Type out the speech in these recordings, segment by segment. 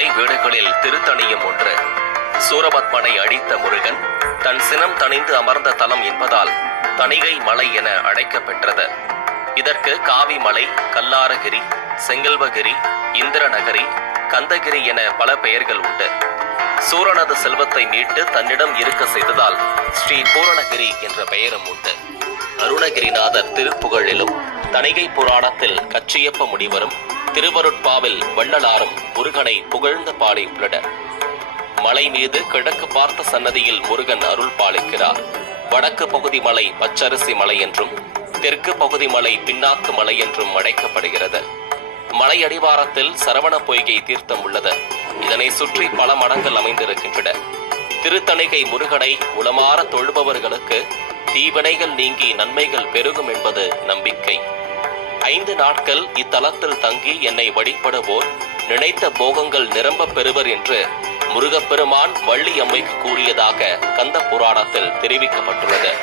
படை வீடுகளில் திருத்தணியும் ஒன்று. சூரபத்மனை அடித்த முருகன் தன் சினம் தணிந்து அமர்ந்த தலம் என்பதால் தணிகை மலை என அழைக்கப்பெற்றது. இதற்கு காவிமலை கல்லாரகிரி செங்கல்வகிரி இந்திரநகரி கந்தகிரி என பல பெயர்கள் உண்டு. சூரனது செல்வத்தை மீட்டு தன்னிடம் இருக்க செய்ததால் ஸ்ரீ பூரணகிரி என்ற பெயரும் உண்டு. அருணகிரிநாதர் திருப்புகழிலும் தணிகை புராணத்தில் கச்சியப்ப முனிவரும் திருவருட்பாவில் வள்ளலாரும் முருகனை புகழ்ந்த பாடி உள்ளனர். மலை மீது கிழக்கு பார்த்த சன்னதியில் முருகன் அருள் பாலிக்கிறார். வடக்கு பகுதி மலை பச்சரிசி மலை என்றும் தெற்கு பகுதி மலை பின்னாக்கு மலை என்றும் அழைக்கப்படுகிறது. மலை அடிவாரத்தில் சரவண பொய்கை தீர்த்தம் உள்ளது. இதனை சுற்றி பல மடங்கள் அமைந்திருக்கின்றன. திருத்தணிகை முருகனை உளமாற தொழுபவர்களுக்கு தீவினைகள் நீங்கி நன்மைகள் பெருகும் என்பது நம்பிக்கை. ஐந்து நாட்கள் இத்தலத்தில் தங்கி என்னை வழிபடுவோர் நினைத்த போகங்கள் நிரம்பப் பெறுவர் என்று முருகப்பெருமான் வள்ளி அம்மைக்கு கூறியதாக கந்த புராணத்தில் தெரிவிக்கப்பட்டுள்ளது.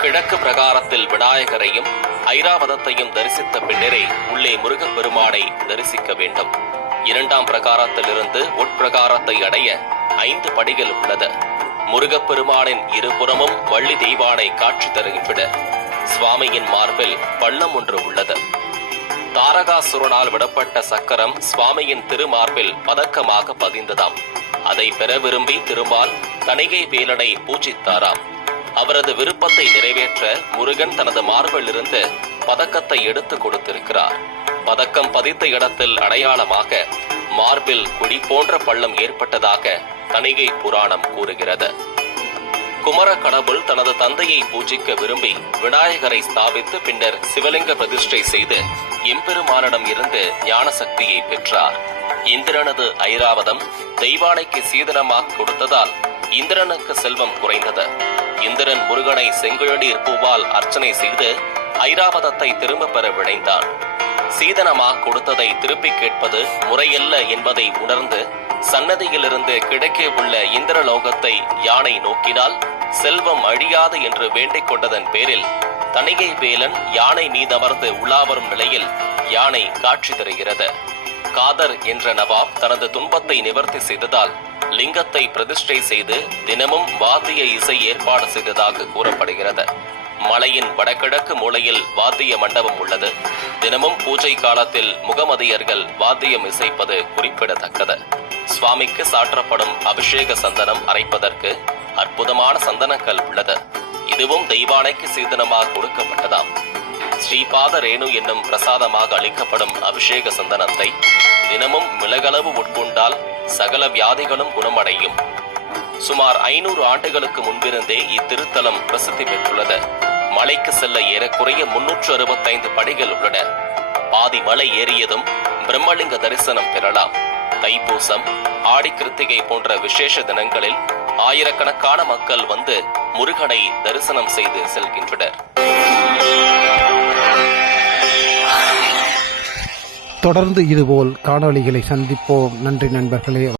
கிழக்கு பிரகாரத்தில் விநாயகரையும் ஐராவதத்தையும் தரிசித்த பின்னரே உள்ளே முருகப்பெருமானை தரிசிக்க வேண்டும். இரண்டாம் பிரகாரத்திலிருந்து உட்பிரகாரத்தை அடைய ஐந்து படிகள் உள்ளது. முருகப்பெருமானின் இருபுறமும் வள்ளி தெய்வானை காட்சி தருகின்றன. சுவாமியின் மார்பில் பள்ளம் ஒன்று உள்ளது. தாரகாசுரனால் விடப்பட்ட சக்கரம் சுவாமியின் திருமார்பில் பதக்கமாக பதிந்ததாம். அதை பெற விரும்பி திருமால் தணிகை வேலனை பூஜித்தாராம். அவரது விருப்பத்தை நிறைவேற்ற முருகன் தனது மார்பிலிருந்து பதக்கத்தை எடுத்து கொடுத்திருக்கிறார். பதக்கம் பதித்த இடத்தில் அடையாளமாக மார்பில் குடி போன்ற பள்ளம் ஏற்பட்டதாக தணிகை புராணம் கூறுகிறது. குமர கடவுள் தனது தந்தையை பூஜிக்க விரும்பி விநாயகரை ஸ்தாபித்து பின்னர் சிவலிங்க பிரதிஷ்டை செய்து எம்பெருமானிடம் இருந்து ஞான சக்தியை பெற்றார். இந்திரனது ஐராவதம் தெய்வானைக்கு சீதனமாக கொடுத்ததால் இந்திரனுக்கு செல்வம் குறைந்தது. இந்திரன் முருகனை செங்குழநீர் பூவால் அர்ச்சனை செய்து ஐராவதத்தை திரும்ப பெற விளைந்தான் சீதனமாக கொடுத்ததை திருப்பிக் கேட்பது முறையல்ல என்பதை உணர்ந்து சன்னதியிலிருந்து கிடைக்க உள்ள இந்திரலோகத்தை யானை நோக்கினால் செல்வம் அழியாது என்று வேண்டிக் கொண்டதன் பேரில் தணிகை வேலன் யானை மீதமர்ந்து உலாவரும் நிலையில் யானை காட்சி தருகிறது. காதர் என்ற நவாப் தனது துன்பத்தை நிவர்த்தி செய்ததால் லிங்கத்தை பிரதிஷ்டை செய்து தினமும் வாத்திய இசை ஏற்பாடு செய்ததாக கூறப்படுகிறது. மலையின் வடகிழக்கு மூலையில் வாத்திய மண்டபம் உள்ளது. தினமும் பூஜை காலத்தில் முகமதியர்கள் வாத்தியம் இசைப்பது குறிப்பிடத்தக்கது. சுவாமிக்கு சாற்றப்படும் அபிஷேக சந்தனம் அரைப்பதற்கு அற்புதமான சந்தனக்கல் உள்ளது. இதுவும் தெய்வானைக்கு சீதனமாக கொடுக்கப்பட்டதாம். ஸ்ரீபாத ரேணு என்னும் பிரசாதமாக அளிக்கப்படும் அபிஷேக சந்தனத்தை தினமும் மிளகளவு உட்கொண்டால் சகல வியாதிகளும் குணமடையும். சுமார் ஐநூறு ஆண்டுகளுக்கு முன்பிருந்தே இத்திருத்தலம் பிரசித்தி பெற்றுள்ளது. மலைக்கு செல்ல ஏறக்குறைய முன்னூற்று அறுபத்தைந்து படிகள் உள்ளன. பாதி மலை ஏறியதும் பிரம்மலிங்க தரிசனம் பெறலாம். தைப்பூசம் ஆடி கிருத்திகை போன்ற விசேஷ தினங்களில் ஆயிரக்கணக்கான மக்கள் வந்து முருகனை தரிசனம் செய்து செல்கின்றனர். தொடர்ந்து இதுபோல் காணொளிகளை சந்திப்போம். நன்றி நண்பர்களே.